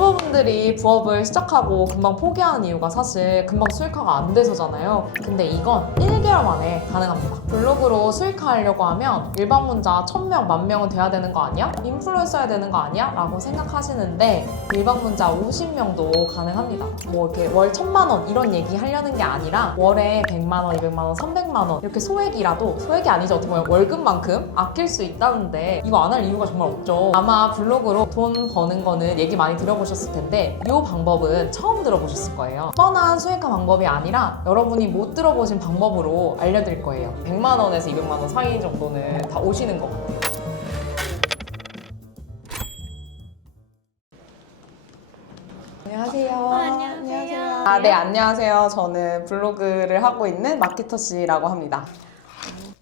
초보분들이 부업을 시작하고 금방 포기하는 이유가 사실 금방 수익화가 안 돼서잖아요. 근데 이건 1개월 만에 가능합니다. 블로그로 수익화하려고 하면 일반 문자 1000명, 10,000명은 돼야 되는 거 아니야? 인플루언서야 되는 거 아니야? 라고 생각하시는데 일반 문자 50명도 가능합니다. 뭐 이렇게 월 1000만 원 이런 얘기 하려는 게 아니라 월에 100만 원, 200만 원, 300만 원 이렇게 소액이라도 소액이 아니죠. 어떻게 보면 월급만큼 아낄 수 있다는데 이거 안 할 이유가 정말 없죠. 아마 블로그로 돈 버는 거는 얘기 많이 들어보셨을 텐데 이 방법은 처음 들어보셨을 거예요. 뻔한 수익화 방법이 아니라 여러분이 못 들어보신 방법으로 알려드릴 거예요. 100만 원에서 200만 원 사이 정도는 다 오시는 것 같아요. 안녕하세요. 안녕하세요. 네, 안녕하세요. 저는 블로그를 하고 있는 마케터씨라고 합니다.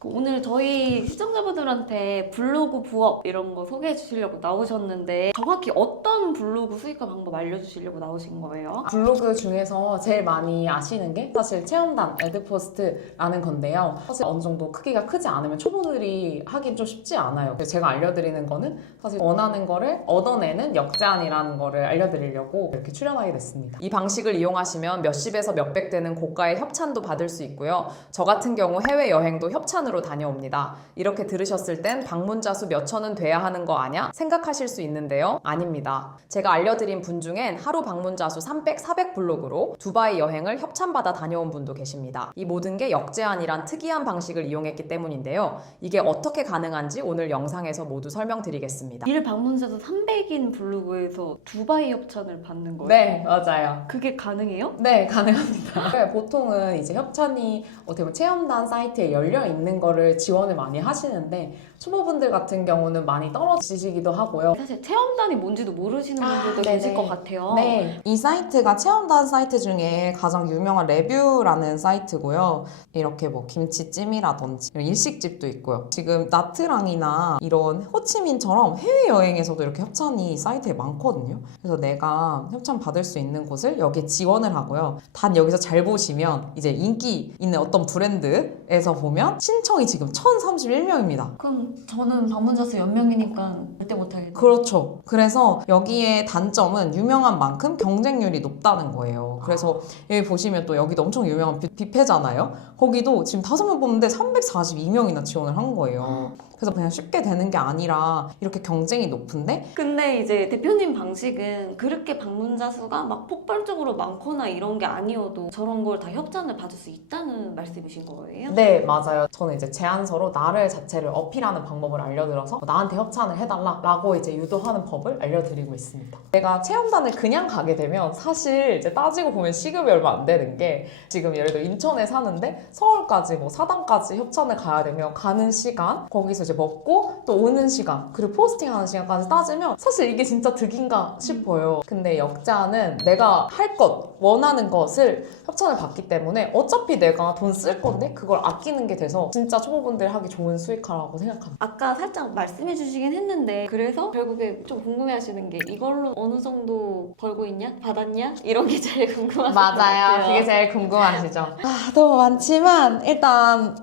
오늘 저희 시청자분들한테 블로그 부업 이런 거 소개해 주시려고 나오셨는데 정확히 어떤 블로그 수익화 방법 알려주시려고 나오신 거예요? 블로그 중에서 제일 많이 아시는 게 사실 체험단, 애드포스트라는 건데요. 사실 어느 정도 크기가 크지 않으면 초보들이 하긴 좀 쉽지 않아요. 그래서 제가 알려드리는 거는 사실 원하는 거를 얻어내는 역제한이라는 거를 알려드리려고 이렇게 출연하게 됐습니다. 이 방식을 이용하시면 몇십에서 몇백 되는 고가의 협찬도 받을 수 있고요. 저 같은 경우 해외여행도 협찬으로 다녀옵니다. 이렇게 들으셨을 땐 방문자 수 몇천은 돼야 하는 거 아냐? 생각하실 수 있는데요. 아닙니다. 제가 알려드린 분 중엔 하루 방문자 수 300, 400 블로그로 두바이 여행을 협찬받아 다녀온 분도 계십니다. 이 모든 게 역제한이란 특이한 방식을 이용했기 때문인데요. 이게 어떻게 가능한지 오늘 영상에서 모두 설명드리겠습니다. 일 방문자수 300인 블로그에서 두바이 협찬을 받는 거예요? 네, 맞아요. 그게 가능해요? 네, 가능합니다. 보통은 이제 협찬이 어떻게 보면 체험단 사이트에 열려 있는 거를 지원을 많이 하시는데 초보분들 같은 경우는 많이 떨어지시기도 하고요. 사실 체험단이 뭔지도 모르시는 분들도 계실 것 같아요. 네, 이 사이트가 체험단 사이트 중에 가장 유명한 레뷰라는 사이트고요. 이렇게 뭐 김치찜이라든지 이런 일식집도 있고요. 지금 나트랑이나 이런 호치민처럼 해외여행에서도 이렇게 협찬이 사이트에 많거든요. 그래서 내가 협찬 받을 수 있는 곳을 여기에 지원을 하고요. 단 여기서 잘 보시면 이제 인기 있는 어떤 브랜드에서 보면 신청이 지금 1031명입니다. 그럼 저는 방문자 수 10명이니까 절대 못하겠네요. 그렇죠. 그래서 여기에 단점은 유명한 만큼 경쟁률이 높다는 거예요. 그래서 여기 보시면 또 여기도 엄청 유명한 뷔페잖아요. 거기도 지금 5명 뽑는데 342명이나 지원을 한 거예요. 그래서 그냥 쉽게 되는 게 아니라 이렇게 경쟁이 높은데 근데 이제 대표님 방식은 그렇게 방문자 수가 막 폭발적으로 많거나 이런 게 아니어도 저런 걸 다 협찬을 받을 수 있다는 말씀이신 거예요? 네, 맞아요. 저는 이제 제안서로 나를 자체를 어필하는 방법을 알려드려서 나한테 협찬을 해달라 라고 이제 유도하는 법을 알려드리고 있습니다. 내가 체험단을 그냥 가게 되면 사실 이제 따지고 보면 시급이 얼마 안 되는 게 지금 예를 들어 인천에 사는데 서울까지 뭐 사당까지 협찬을 가야 되면 가는 시간 거기서 이제 먹고 또 오는 시간 그리고 포스팅하는 시간까지 따지면 사실 이게 진짜 득인가 싶어요. 근데 역자는 내가 할 것, 원하는 것을 협찬을 받기 때문에 어차피 내가 돈 쓸 건데 그걸 아끼는 게 돼서 진짜 초보분들 하기 좋은 수익화라고 생각합니다. 아까 살짝 말씀해 주시긴 했는데 그래서 결국에 좀 궁금해 하시는 게 이걸로 어느 정도 벌고 있냐? 받았냐? 이런 게 제일 궁금하실 것 같아요. 그게 제일 궁금하시죠? 너무 많지만 일단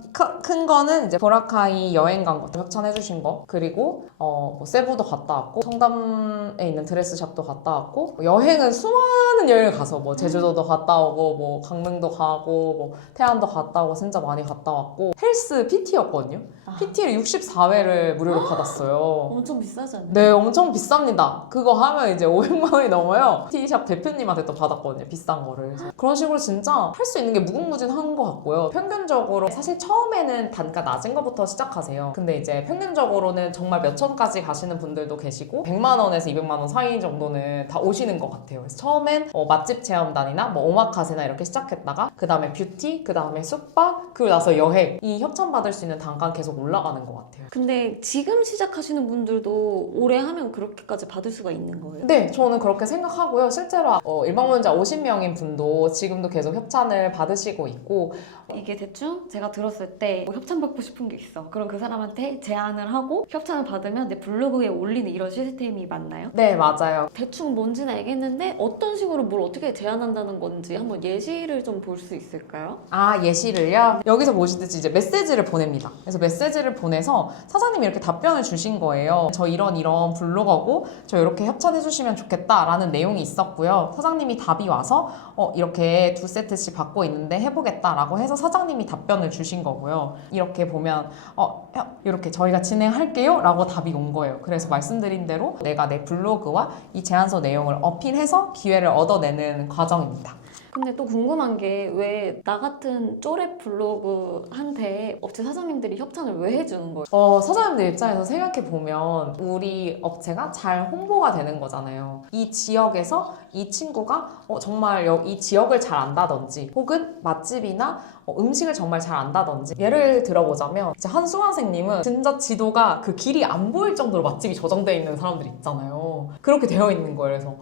큰 거는 이제 보라카이 여행 간 것도 협찬해주신 거 그리고 뭐 세부도 갔다 왔고 청담에 있는 드레스샵도 갔다 왔고 여행은 수많은 여행을 가서 뭐 제주도도 갔다 오고 뭐 강릉도 가고 뭐 태안도 갔다 오고 진짜 많이 갔다 왔고 헬스 PT였거든요. PT를 64회를 무료로 받았어요. 엄청 비싸잖아요. 네, 엄청 비쌉니다. 그거 하면 이제 500만 원이 넘어요. PT샵 대표님한테 또 받았거든요. 비싼 거를. 그래서 그런 식으로 진짜 할 수 있는 게 무궁무진한 것 같고요. 평균적으로 사실 처음에는 단가 낮은 것부터 시작하세요. 근데 이제 평균적으로는 정말 몇 천까지 가시는 분들도 계시고 100만 원에서 200만 원 사이 정도는 다 오시는 것 같아요. 그래서 처음엔 맛집 체험단이나 뭐 오마카세나 이렇게 시작했다가 그 다음에 뷰티, 그 다음에 숙박, 그리고 나서 여행 이 협찬 받을 수 있는 단가는 계속 올라가는 것 같아요. 근데 지금 시작하시는 분들도 오래 하면 그렇게까지 받을 수가 있는 거예요? 네, 저는 그렇게 생각하고요. 실제로 일방문자 50명 명인 분도 지금도 계속 협찬을 받으시고 있고 이게 대충 제가 들었을 때 뭐 협찬 받고 싶은 게 있어. 그럼 그 사람한테 제안을 하고 협찬을 받으면 내 블로그에 올리는 이런 시스템이 맞나요? 네, 맞아요. 대충 뭔지는 알겠는데 어떤 식으로 뭘 어떻게 제안한다는 건지 한번 예시를 좀 볼 수 있을까요? 아, 예시를요? 여기서 보시듯이 이제 메시지를 보냅니다. 그래서 메시지를 보내서 사장님이 이렇게 답변을 주신 거예요. 저 이런 블로거고 저 이렇게 협찬해 주시면 좋겠다라는 내용이 있었고요. 사장님이 답이 와서 이렇게 2세트씩 받고 있는데 해보겠다라고 해서 사장님이 답변을 주신 거고요. 이렇게 보면 이렇게 저희가 진행할게요 라고 답이 온 거예요. 그래서 말씀드린 대로 내가 내 블로그와 이 제안서 내용을 어필해서 기회를 얻어내는 과정입니다. 근데 또 궁금한 게 왜 나 같은 쪼렙 블로그한테 업체 사장님들이 협찬을 왜 해주는 거예요? 사장님들 입장에서 생각해보면 우리 업체가 잘 홍보가 되는 거잖아요. 이 지역에서 이 친구가 정말 이 지역을 잘 안다든지 혹은 맛집이나 음식을 정말 잘 안다든지 예를 들어보자면 이제 한 수강생님은 진짜 지도가 그 길이 안 보일 정도로 맛집이 저장되어 있는 사람들이 있잖아요. 그렇게 되어 있는 거예요. 그래서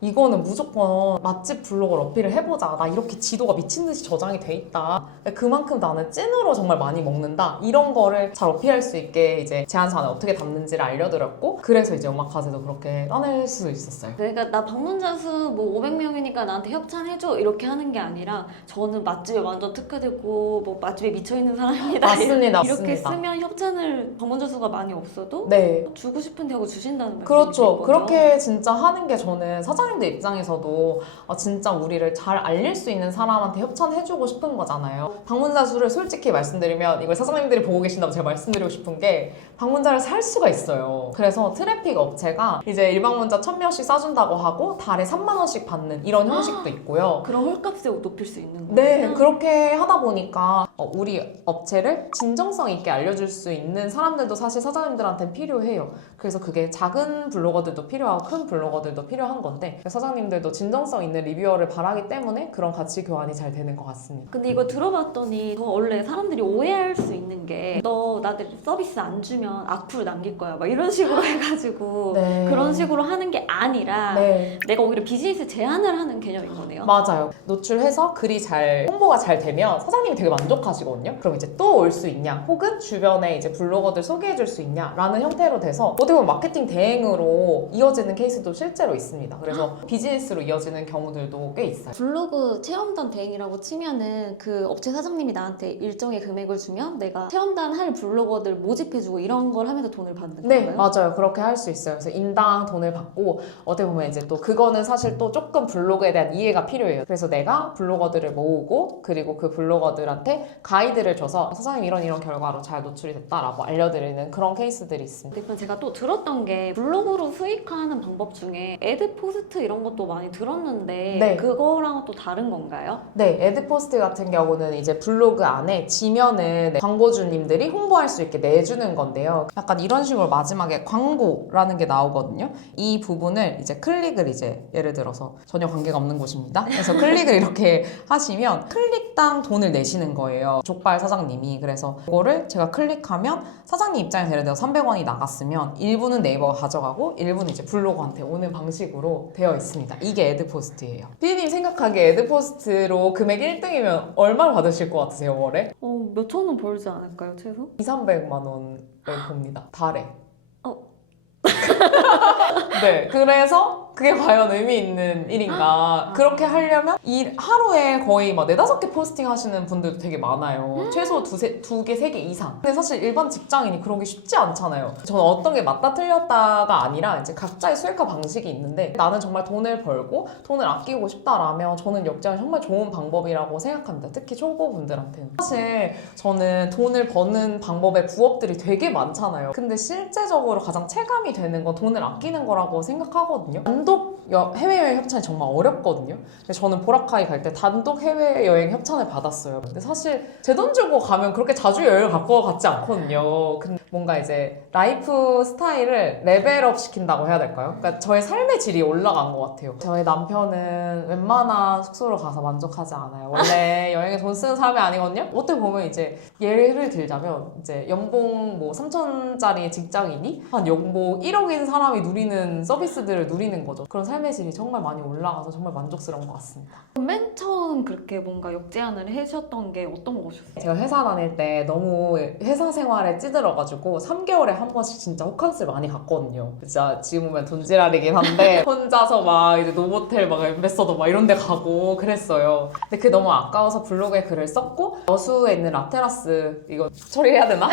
이거는 무조건 맛집 블로그를 어필을 해보자. 나 이렇게 지도가 미친 듯이 저장이 돼 있다. 그만큼 나는 찐으로 정말 많이 먹는다. 이런 거를 잘 어필할 수 있게 이제 제안서 안에 어떻게 담는지를 알려드렸고 그래서 이제 오마카세도 그렇게 따낼 수 있었어요. 그러니까 나 방문자 수 뭐 500명이니까 나한테 협찬해줘 이렇게 하는 게 아니라 저는 맛집에 완전 특화되고 뭐 맛집에 미쳐있는 사람입니다. 맞습니다. 이렇게 맞습니다. 쓰면 협찬을 방문자 수가 많이 없어도 네. 주고 싶은데 하고 주신다는 말씀이신 그렇죠. 거죠? 그렇게 진짜 하는 게 저는 사장님들 입장에서도 진짜 우리를 잘 알릴 수 있는 사람한테 협찬해주고 싶은 거잖아요. 방문자 수를 솔직히 말씀드리면 이걸 사장님들이 보고 계신다면 제가 말씀드리고 싶은 게 방문자를 살 수가 있어요. 그래서 트래픽 업체가 이제 일방문자 1000명씩 싸준다고 하고 달에 3만 원씩 받는 이런 형식도 있고요. 그런 헐값에 높일 수 있는 거예요? 네, 그렇게 하다 보니까 우리 업체를 진정성 있게 알려줄 수 있는 사람들도 사실 사장님들한테 필요해요. 그래서 그게 작은 블로거들도 필요하고 큰 블로거들도 필요한 건데 사장님들도 진정성 있는 리뷰어를 바라기 때문에 그런 가치 교환이 잘 되는 것 같습니다. 근데 이거 들어봤더니 원래 사람들이 오해할 수 있는 게 너 나한테 서비스 안 주면 악플 남길 거야 막 이런 식으로 해가지고 네. 그런 식으로 하는 게 아니라 네. 내가 오히려 비즈니스 제안을 하는 개념인 거네요. 맞아요. 노출해서 글이 잘 홍보가 잘 되면 사장님이 되게 만족하시거든요. 그럼 이제 또 올 수 있냐 혹은 주변에 이제 블로거들 소개해줄 수 있냐 라는 형태로 돼서 어떻게 보면 마케팅 대행으로 이어지는 케이스도 실제로 있습니다. 그래서 비즈니스로 이어지는 경우들도 꽤 있어요. 블로그 체험단 대행이라고 치면은 그 업체 사장님이 나한테 일정의 금액을 주면 내가 체험단 할 블로거들 모집해주고 이런 걸 하면서 돈을 받는 네, 건가요? 맞아요. 그렇게 할 수 있어요. 그래서 인당 돈을 받고 어떻게 보면 이제 또 그거는 사실 또 조금 블로그에 대한 이해가 필요해요. 그래서 내가 블로거들을 모으고 그리고 그 블로거들한테 가이드를 줘서 사장님 이런 결과로 잘 노출이 됐다라고 알려드리는 그런 케이스들이 있습니다. 근데 제가 또 들었던 게 블로그로 수익화하는 방법 중에 애드 포스트 이런 것도 많이 들었는데 네. 그거랑은 또 다른 건가요? 네, 애드포스트 같은 경우는 이제 블로그 안에 지면을 광고주님들이 홍보할 수 있게 내주는 건데요. 약간 이런 식으로 마지막에 광고라는 게 나오거든요. 이 부분을 이제 클릭을 이제 예를 들어서 전혀 관계가 없는 곳입니다. 그래서 클릭을 이렇게 하시면 클릭당 돈을 내시는 거예요. 족발 사장님이. 그래서 이거를 제가 클릭하면 사장님 입장에서 예를 들어 300원이 나갔으면 일부는 네이버가 가져가고 일부는 이제 블로거한테 오는 방식으로 되어 있습니다. 이게 애드포스트예요. 피디님 생각하기에 애드포스트로 금액 1등이면 얼마를 받으실 것 같으세요, 월에? 몇 천 원 벌지 않을까요, 최소? 200~300만 원을 봅니다. 달에. 어. 네, 그래서 그게 과연 의미 있는 일인가. 그렇게 하려면 하루에 거의 막 4~5개 포스팅 하시는 분들도 되게 많아요. 최소 2개, 3개 이상. 근데 사실 일반 직장인이 그러기 쉽지 않잖아요. 저는 어떤 게 맞다 틀렸다가 아니라 이제 각자의 수익화 방식이 있는데 나는 정말 돈을 벌고 돈을 아끼고 싶다라면 저는 역장이 정말 좋은 방법이라고 생각합니다. 특히 초보분들한테는. 사실 저는 돈을 버는 방법의 부업들이 되게 많잖아요. 근데 실제적으로 가장 체감이 되는 건 돈을 아끼는 거라고 생각하거든요. 단독 해외여행 협찬이 정말 어렵거든요. 그래서 저는 보라카이 갈 때 단독 해외여행 협찬을 받았어요. 근데 사실 제 돈 주고 가면 그렇게 자주 여행을 갈 것 같지 않거든요. 근데 뭔가 이제 라이프 스타일을 레벨업 시킨다고 해야 될까요? 그러니까 저의 삶의 질이 올라간 것 같아요. 저의 남편은 웬만한 숙소로 가서 만족하지 않아요. 원래 여행에 돈 쓰는 사람이 아니거든요. 어떻게 보면 이제 예를 들자면 이제 연봉 뭐 3천짜리 직장인이 한 연봉 1억인 사람이 누리는 서비스들을 누리는 거죠. 그런 삶을 삶의 질이 정말 많이 올라가서 정말 만족스러운 것 같습니다. 맨 처음 그렇게 뭔가 역제안을 해주셨던 게 어떤 것이었어요? 제가 회사 다닐 때 너무 회사 생활에 찌들어가지고 3개월에 한 번씩 진짜 호캉스를 많이 갔거든요. 진짜 지금 보면 돈지랄이긴 한데 혼자서 막 이제 노보텔 막 엠베서더 막 이런 데 가고 그랬어요. 근데 그게 너무 아까워서 블로그에 글을 썼고 여수에 있는 라테라스 이거 처리해야 되나?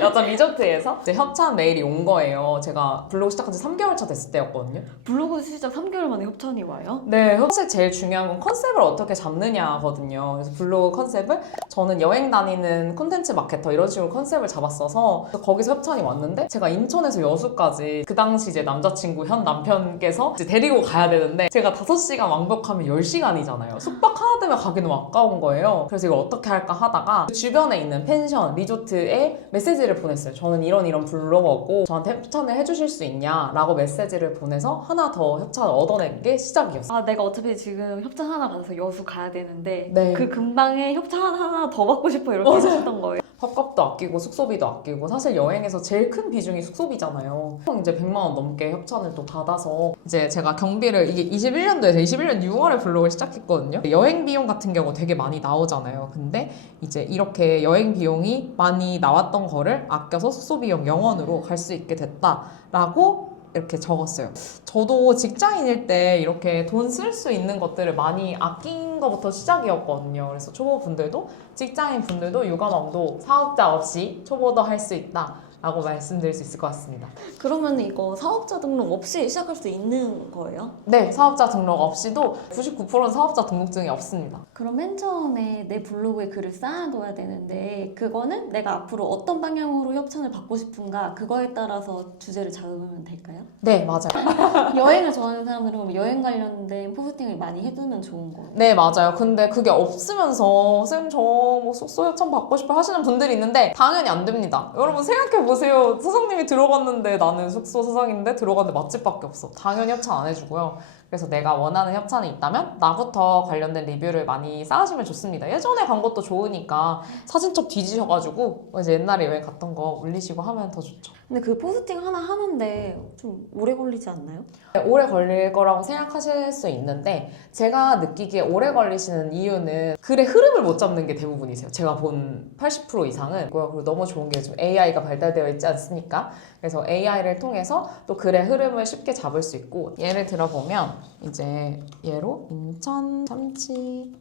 여자 리조트에서 이제 협찬 메일이 온 거예요. 제가 블로그 시작한 지 3개월 차 됐을 때였거든요. 블로그 시작 3개월 만에 협찬이 와요? 네, 사실 제일 중요한 건 컨셉을 어떻게 잡느냐거든요. 그래서 블로그 컨셉을 저는 여행 다니는 콘텐츠 마케터 이런 식으로 컨셉을 잡았어서 거기서 협찬이 왔는데 제가 인천에서 여수까지 그 당시 이제 남자친구 현 남편께서 이제 데리고 가야 되는데 제가 5시간 왕복하면 10시간이잖아요. 숙박 하나 때문에 가기 너무 아까운 거예요. 그래서 이걸 어떻게 할까 하다가 그 주변에 있는 펜션, 리조트에 메시지를 보냈어요. 저는 이런 블로거고 저한테 협찬을 해주실 수 있냐라고 메시지를 보내서 하나 더 협찬을 얻어낸 게 시작이었어요. 아, 내가 어차피 지금 협찬 하나 받아서 여수 가야 되는데 네. 그 근방에 협찬 하나 더 받고 싶어 이렇게 맞아요. 하셨던 거예요. 밥값도 아끼고 숙소비도 아끼고 사실 여행에서 제일 큰 비중이 숙소비잖아요. 총 이제 100만 원 넘게 협찬을 또 받아서 이제 제가 경비를 이게 21년도에 21년 6월에 블로그를 시작했거든요. 여행 비용 같은 경우 되게 많이 나오잖아요. 근데 이제 이렇게 여행 비용이 많이 나왔던 거를 아껴서 숙소 비용 0원으로 갈 수 있게 됐다라고 이렇게 적었어요. 저도 직장인일 때 이렇게 돈 쓸 수 있는 것들을 많이 아낀 것부터 시작이었거든요. 그래서 초보분들도 직장인 분들도 육아맘도 사업자 없이 초보도 할 수 있다 라고 말씀드릴 수 있을 것 같습니다. 그러면 이거 사업자 등록 없이 시작할 수 있는 거예요? 네, 사업자 등록 없이도 99%는 사업자 등록증이 없습니다. 그럼 맨 처음에 내 블로그에 글을 쌓아둬야 되는데 그거는 내가 앞으로 어떤 방향으로 협찬을 받고 싶은가 그거에 따라서 주제를 잡으면 될까요? 네, 맞아요. 여행을 좋아하는 사람들은 그럼 여행 관련된 포스팅을 많이 해두면 좋은 거예요? 네, 맞아요. 근데 그게 없으면서 쌤 저 뭐 숙소 협찬 받고 싶어 하시는 분들이 있는데 당연히 안 됩니다. 여러분 생각해보세요. 사장님이 들어갔는데 나는 숙소 사장인데 들어갔는데 맛집밖에 없어. 당연히 협찬 안 해주고요. 그래서 내가 원하는 협찬이 있다면 나부터 관련된 리뷰를 많이 쌓으시면 좋습니다. 예전에 간 것도 좋으니까 사진첩 뒤지셔가지고 이제 옛날에 여행 갔던 거 올리시고 하면 더 좋죠. 근데 그 포스팅 하나 하는데 좀 오래 걸리지 않나요? 오래 걸릴 거라고 생각하실 수 있는데 제가 느끼기에 오래 걸리시는 이유는 글의 흐름을 못 잡는 게 대부분이세요. 제가 본 80% 이상은. 그리고 너무 좋은 게 좀 AI가 발달되어 있지 않습니까? 그래서 AI를 통해서 또 글의 흐름을 쉽게 잡을 수 있고 예를 들어보면 이제 얘로 인천 참치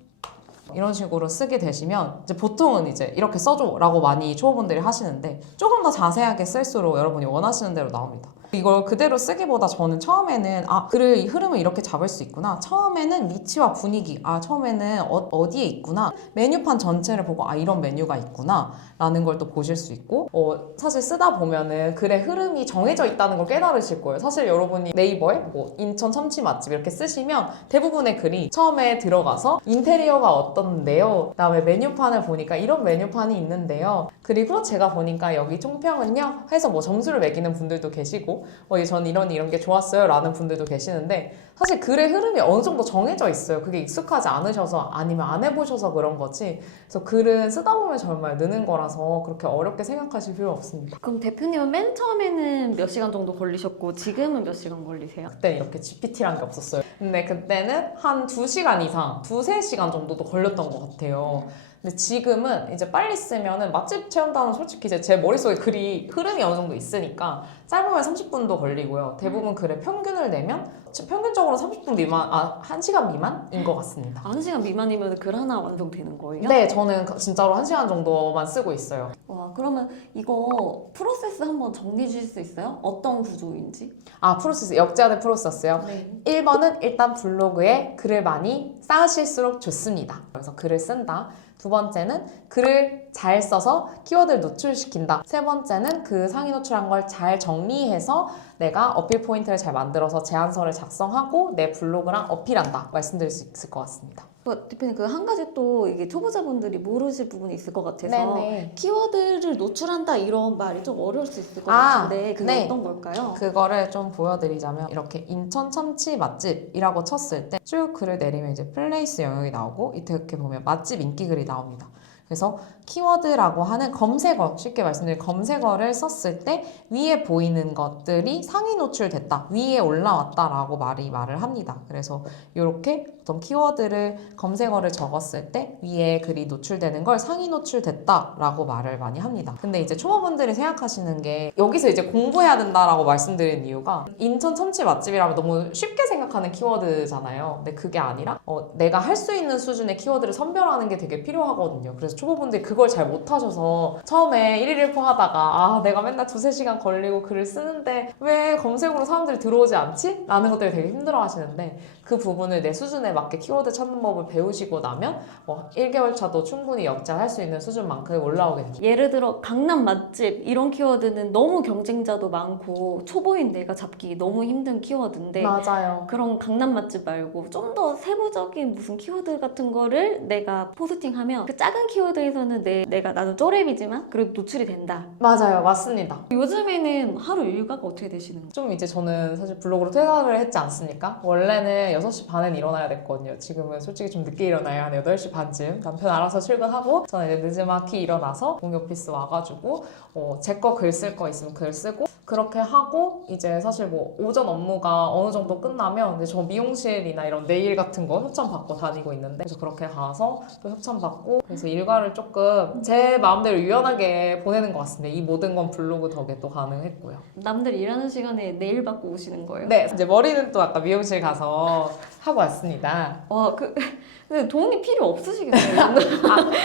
이런 식으로 쓰게 되시면 이제 보통은 이제 이렇게 써줘 라고 많이 초보분들이 하시는데 조금 더 자세하게 쓸수록 여러분이 원하시는 대로 나옵니다. 이걸 그대로 쓰기보다 저는 처음에는 글을 이 흐름을 이렇게 잡을 수 있구나. 처음에는 위치와 분위기, 처음에는 어디에 있구나. 메뉴판 전체를 보고 이런 메뉴가 있구나 라는 걸 또 보실 수 있고 사실 쓰다 보면은 글의 흐름이 정해져 있다는 걸 깨달으실 거예요. 사실 여러분이 네이버에 뭐 인천 참치 맛집 이렇게 쓰시면 대부분의 글이 처음에 들어가서 인테리어가 어떤데요. 그다음에 메뉴판을 보니까 이런 메뉴판이 있는데요. 그리고 제가 보니까 여기 총평은요 해서 뭐 점수를 매기는 분들도 계시고 전 이런 게 좋았어요 라는 분들도 계시는데 사실 글의 흐름이 어느 정도 정해져 있어요. 그게 익숙하지 않으셔서 아니면 안 해보셔서 그런 거지. 그래서 글은 쓰다 보면 정말 느는 거라서 그렇게 어렵게 생각하실 필요 없습니다. 그럼 대표님은 맨 처음에는 몇 시간 정도 걸리셨고 지금은 몇 시간 걸리세요? 그때 이렇게 GPT란 게 없었어요. 근데 그때는 한 2시간 이상, 2-3시간 정도도 걸렸던 것 같아요. 근데 지금은 이제 빨리 쓰면은 맛집 체험단은 솔직히 이제 제 머릿속에 글이 흐름이 어느 정도 있으니까 짧으면 30분도 걸리고요. 대부분 글의 평균을 내면 평균적으로 30분 미만, 1시간 미만인 것 같습니다. 1시간 미만이면 글 하나 완성되는 거예요? 네, 저는 진짜로 1시간 정도만 쓰고 있어요. 와, 그러면 이거 프로세스 한번 정리해 주실 수 있어요? 어떤 구조인지? 프로세스, 역제안의 프로세스요. 네. 1번은 일단 블로그에 글을 많이 쌓으실수록 좋습니다. 그래서 글을 쓴다. 두 번째는 글을 잘 써서 키워드를 노출시킨다. 세 번째는 그 상위 노출한 걸 잘 정리해서 내가 어필 포인트를 잘 만들어서 제안서를 작성하고 내 블로그랑 어필한다. 말씀드릴 수 있을 것 같습니다. 대표님 그 한 가지 또 이게 초보자분들이 모르실 부분이 있을 것 같아서 네네. 키워드를 노출한다 이런 말이 좀 어려울 수 있을 것 같은데 그게 네. 어떤 걸까요? 그거를 좀 보여드리자면 이렇게 인천 참치 맛집이라고 쳤을 때 쭉 글을 내리면 이제 플레이스 영역이 나오고 이렇게 보면 맛집 인기 글이 나옵니다. 그래서 키워드라고 하는 검색어, 쉽게 말씀드리면 검색어를 썼을 때 위에 보이는 것들이 상위 노출됐다, 위에 올라왔다라고 말을 합니다. 그래서 이렇게 어떤 키워드를 검색어를 적었을 때 위에 글이 노출되는 걸 상위 노출됐다라고 말을 많이 합니다. 근데 이제 초보분들이 생각하시는 게 여기서 이제 공부해야 된다라고 말씀드린 이유가 인천 참치 맛집이라면 너무 쉽게 생각하는 키워드잖아요. 근데 그게 아니라 내가 할 수 있는 수준의 키워드를 선별하는 게 되게 필요하거든요. 그래서 초보분들이 그걸 잘 못하셔서 처음에 1일 1포 하다가 내가 맨날 2-3시간 걸리고 글을 쓰는데 왜 검색으로 사람들이 들어오지 않지? 라는 것들을 되게 힘들어 하시는데 그 부분을 내 수준에 맞게 키워드 찾는 법을 배우시고 나면 1개월 차도 충분히 역전할 수 있는 수준만큼 올라오게 됩니다. 예를 들어 강남 맛집 이런 키워드는 너무 경쟁자도 많고 초보인 내가 잡기 너무 힘든 키워드인데 맞아요. 그런 강남 맛집 말고 좀 더 세부적인 무슨 키워드 같은 거를 내가 포스팅하면 그 작은 키워드에서는 나도 쪼렙이지만 그래도 노출이 된다. 맞아요. 맞습니다. 요즘에는 하루 일과가 어떻게 되시는 거예요? 좀 이제 저는 사실 블로그로 퇴근을 했지 않습니까? 원래는 6시 반엔 일어나야 됐거든요. 지금은 솔직히 좀 늦게 일어나요. 한 8시 반쯤. 남편 알아서 출근하고 저는 이제 늦지막히 일어나서 공유 오피스 와가지고 제 거 글 쓸 거 있으면 글 쓰고 그렇게 하고 이제 사실 뭐 오전 업무가 어느 정도 끝나면 이제 저 미용실이나 이런 네일 같은 거 협찬 받고 다니고 있는데 그래서 그렇게 가서 또 협찬 받고 그래서 일과를 조금 제 마음대로 유연하게 보내는 것 같습니다. 이 모든 건 블로그 덕에 또 가능했고요. 남들 일하는 시간에 네일 받고 오시는 거예요? 네, 이제 머리는 또 아까 미용실 가서 하고 왔습니다. 와, 근데 돈이 필요 없으시겠네요.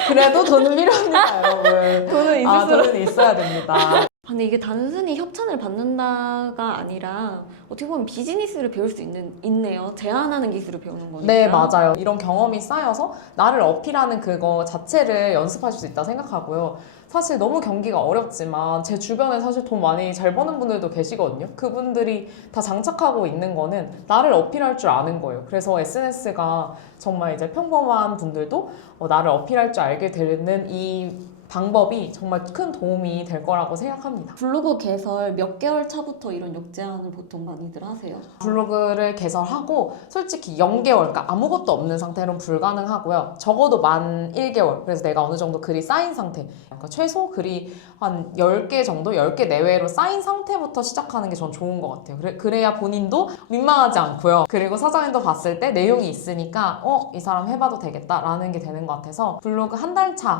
그래도 돈은 필요합니다, 여러분. 돈은 있을수록. 돈은 있어야 됩니다. 근데 이게 단순히 협찬을 받는다가 아니라 어떻게 보면 비즈니스를 배울 수 있네요. 제안하는 기술을 배우는 거니까. 네, 맞아요. 이런 경험이 쌓여서 나를 어필하는 그거 자체를 연습하실 수 있다 생각하고요. 사실 너무 경기가 어렵지만 제 주변에 사실 돈 많이 잘 버는 분들도 계시거든요. 그분들이 다 장착하고 있는 거는 나를 어필할 줄 아는 거예요. 그래서 SNS가 정말 이제 평범한 분들도 나를 어필할 줄 알게 되는 이 방법이 정말 큰 도움이 될 거라고 생각합니다. 블로그 개설 몇 개월 차부터 이런 역제안을 보통 많이들 하세요? 블로그를 개설하고 솔직히 0개월, 그러니까 아무것도 없는 상태로는 불가능하고요. 적어도 만 1개월. 그래서 내가 어느 정도 글이 쌓인 상태. 그러니까 최소 글이 한 10개 정도, 10개 내외로 쌓인 상태부터 시작하는 게 전 좋은 것 같아요. 그래야 본인도 민망하지 않고요. 그리고 사장님도 봤을 때 내용이 있으니까 이 사람 해봐도 되겠다라는 게 되는 것 같아서 블로그 한 달 차,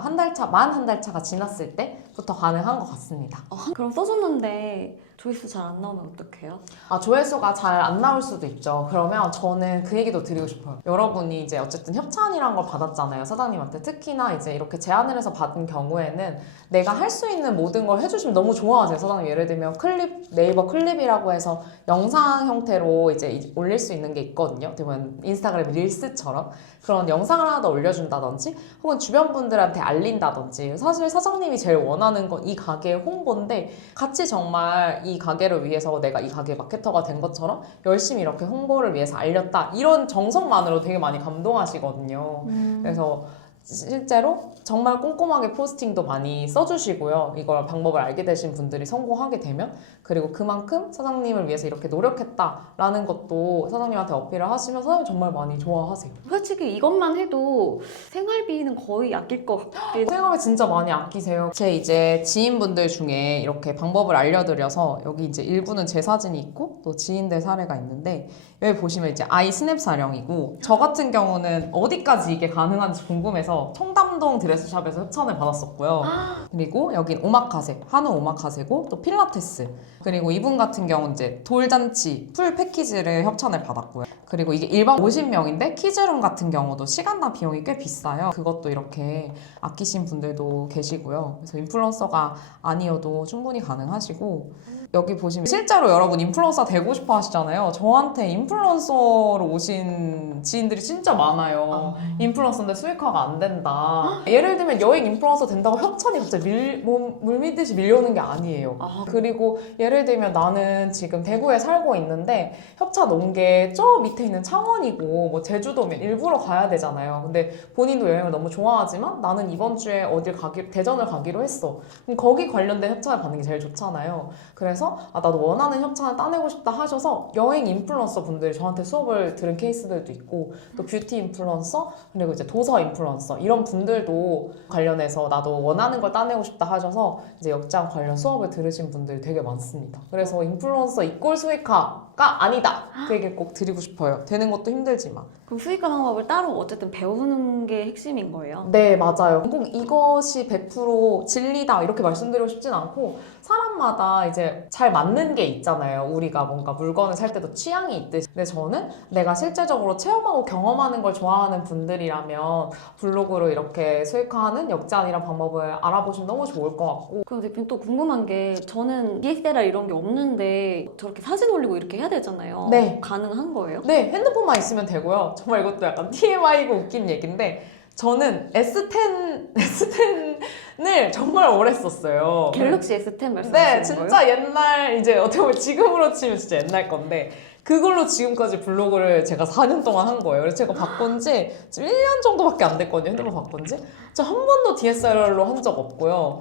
만 한 달 차가 지났을 때부터 가능한 것 같습니다. 그럼 써줬는데 조회수 잘 안 나오면 어떡해요? 조회수가 잘 안 나올 수도 있죠. 그러면 저는 그 얘기도 드리고 싶어요. 여러분이 이제 어쨌든 협찬이란 걸 받았잖아요. 사장님한테. 특히나 이제 이렇게 제안을 해서 받은 경우에는 내가 할 수 있는 모든 걸 해주시면 너무 좋아하세요. 사장님 예를 들면 네이버 클립이라고 해서 영상 형태로 이제 올릴 수 있는 게 있거든요. 어떻게 보면 인스타그램 릴스처럼 그런 영상을 하나 더 올려준다든지 혹은 주변 분들한테 알린다든지 사실 사장님이 제일 원하는 건 이 가게의 홍보인데 같이 정말 이 가게를 위해서 내가 이 가게 마케터가 된 것처럼 열심히 이렇게 홍보를 위해서 알렸다 이런 정성만으로 되게 많이 감동하시거든요. 그래서 실제로 정말 꼼꼼하게 포스팅도 많이 써주시고요. 이걸 방법을 알게 되신 분들이 성공하게 되면 그리고 그만큼 사장님을 위해서 이렇게 노력했다라는 것도 사장님한테 어필을 하시면 사장님 정말 많이 좋아하세요. 솔직히 이것만 해도 생활비는 거의 아낄 것 같긴 생활비 진짜 많이 아끼세요. 제 이제 지인분들 중에 이렇게 방법을 알려드려서 여기 이제 일부는 제 사진이 있고 또 지인들 사례가 있는데 여기 보시면 이제 아이 스냅 촬영이고 저 같은 경우는 어디까지 이게 가능한지 궁금해서 청담동 드레스샵에서 협찬을 받았었고요. 그리고 여긴 오마카세, 한우 오마카세고 또 필라테스 그리고 이분 같은 경우는 이제 돌잔치 풀 패키지를 협찬을 받았고요. 그리고 이게 일반 50명인데 키즈룸 같은 경우도 시간당 비용이 꽤 비싸요. 그것도 이렇게 아끼신 분들도 계시고요. 그래서 인플루언서가 아니어도 충분히 가능하시고 여기 보시면 실제로 여러분 인플루언서 되고 싶어 하시잖아요. 저한테 인플루언서로 오신 지인들이 진짜 많아요. 인플루언서인데 수익화가 안 된다. 예를 들면 여행 인플루언서 된다고 협찬이 갑자기 물밀듯이 밀려오는 게 아니에요. 그리고 예를 들면 나는 지금 대구에 살고 있는데 협찬 온 게 저 밑에 있는 창원이고 뭐 제주도면 일부러 가야 되잖아요. 근데 본인도 여행을 너무 좋아하지만 나는 이번 주에 대전을 가기로 했어. 그럼 거기 관련된 협찬을 받는 게 제일 좋잖아요. 그래서 통해서 나도 원하는 협찬을 따내고 싶다 하셔서 여행 인플루언서 분들이 저한테 수업을 들은 케이스들도 있고 또 뷰티 인플루언서 그리고 이제 도서 인플루언서 이런 분들도 관련해서 나도 원하는 걸 따내고 싶다 하셔서 이제 역장 관련 수업을 들으신 분들이 되게 많습니다. 그래서 인플루언서 이꼴 수익화가 아니다 그 얘기를 꼭 드리고 싶어요. 되는 것도 힘들지만. 그럼 수익화 방법을 따로 어쨌든 배우는 게 핵심인 거예요? 네, 맞아요. 꼭 이것이 100% 진리다 이렇게 말씀드리고 싶진 않고 사람마다 이제 잘 맞는 게 있잖아요. 우리가 뭔가 물건을 살 때도 취향이 있듯이. 근데 저는 내가 실제적으로 체험하고 경험하는 걸 좋아하는 분들이라면 블로그로 이렇게 수익화하는 역제안이란 방법을 알아보시면 너무 좋을 것 같고. 그럼 대표님 또 궁금한 게 저는 DSLR 이런 게 없는데 저렇게 사진 올리고 이렇게 해야 되잖아요. 네. 가능한 거예요? 네, 핸드폰만 있으면 되고요. 정말 이것도 약간 TMI고 웃긴 얘기인데 저는 S10을 정말 오래 썼어요. 갤럭시 S10 말씀하시는 네, 거예요? 진짜 옛날 이제 어떻게 보면 지금으로 치면 진짜 옛날 건데 그걸로 지금까지 블로그를 제가 4년 동안 한 거예요. 그래서 제가 바꾼 지 지금 1년 정도밖에 안 됐거든요. 핸드폰 바꾼 지. 저 한 번도 DSLR로 한 적 없고요.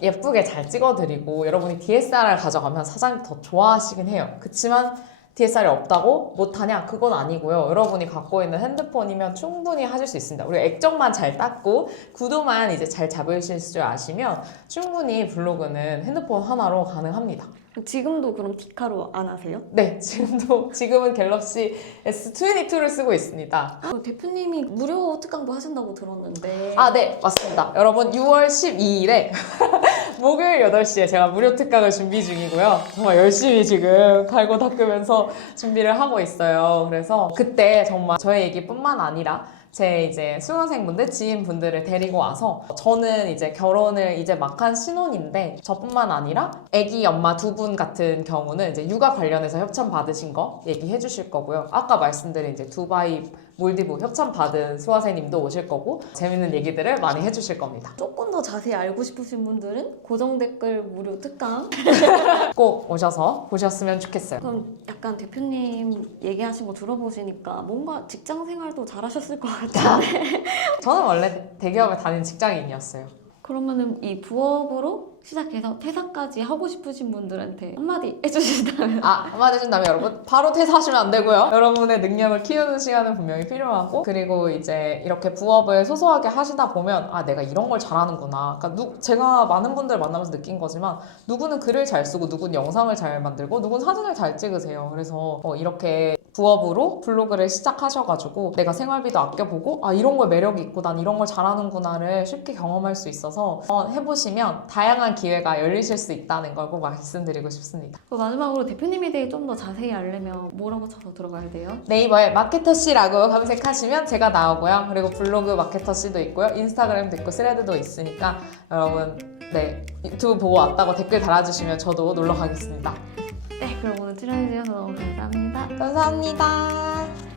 예쁘게 잘 찍어드리고 여러분이 DSLR 가져가면 사장님 더 좋아하시긴 해요. 그치만 DSLR이 없다고 못하냐? 그건 아니고요. 여러분이 갖고 있는 핸드폰이면 충분히 하실 수 있습니다. 우리가 액정만 잘 닦고 구도만 이제 잘 잡으실 줄 아시면 충분히 블로그는 핸드폰 하나로 가능합니다. 지금도 그럼 디카로 안 하세요? 네, 지금은 갤럭시 S22를 쓰고 있습니다. 대표님이 무료 특강도 하신다고 들었는데 아, 네, 맞습니다. 여러분 6월 12일에 목요일 8시에 제가 무료 특강을 준비 중이고요. 정말 열심히 지금 갈고 닦으면서 준비를 하고 있어요. 그래서 그때 정말 저의 얘기뿐만 아니라 제 이제 수강생분들, 지인분들을 데리고 와서 저는 이제 결혼을 이제 막 한 신혼인데 저뿐만 아니라 아기 엄마 두 분 같은 경우는 이제 육아 관련해서 협찬 받으신 거 얘기해 주실 거고요. 아까 말씀드린 이제 두바이, 몰디브 협찬 받은 수화생님도 오실 거고 재밌는 얘기들을 많이 해주실 겁니다. 조금 더 자세히 알고 싶으신 분들은 고정 댓글 무료 특강 꼭 오셔서 보셨으면 좋겠어요. 그럼 약간 대표님 얘기하신 거 들어보시니까 뭔가 직장 생활도 잘하셨을 것 같은데 저는 원래 대기업에 다니는 직장인이었어요. 그러면은 이 부업으로 시작해서 퇴사까지 하고 싶으신 분들한테 한마디 해주신다면 한마디 해준다면 여러분 바로 퇴사하시면 안 되고요. 여러분의 능력을 키우는 시간은 분명히 필요하고 그리고 이제 이렇게 부업을 소소하게 하시다 보면 내가 이런 걸 잘하는구나. 그러니까 제가 많은 분들 만나면서 느낀 거지만 누구는 글을 잘 쓰고 누구는 영상을 잘 만들고 누구는 사진을 잘 찍으세요. 그래서 이렇게 부업으로 블로그를 시작하셔가지고 내가 생활비도 아껴보고 이런 걸 매력이 있고 난 이런 걸 잘하는구나를 쉽게 경험할 수 있어서 해보시면 다양한 기회가 열리실 수 있다는 걸 꼭 말씀드리고 싶습니다. 마지막으로 대표님에 대해 좀 더 자세히 알려면 뭐라고 쳐서 들어가야 돼요? 네이버에 마케터씨라고 검색하시면 제가 나오고요. 그리고 블로그 마케터씨도 있고요. 인스타그램도 있고 스레드도 있으니까 여러분 유튜브 보고 왔다고 댓글 달아주시면 저도 놀러 가겠습니다. 네, 그럼 오늘 출연해주셔서 너무 감사합니다. 감사합니다.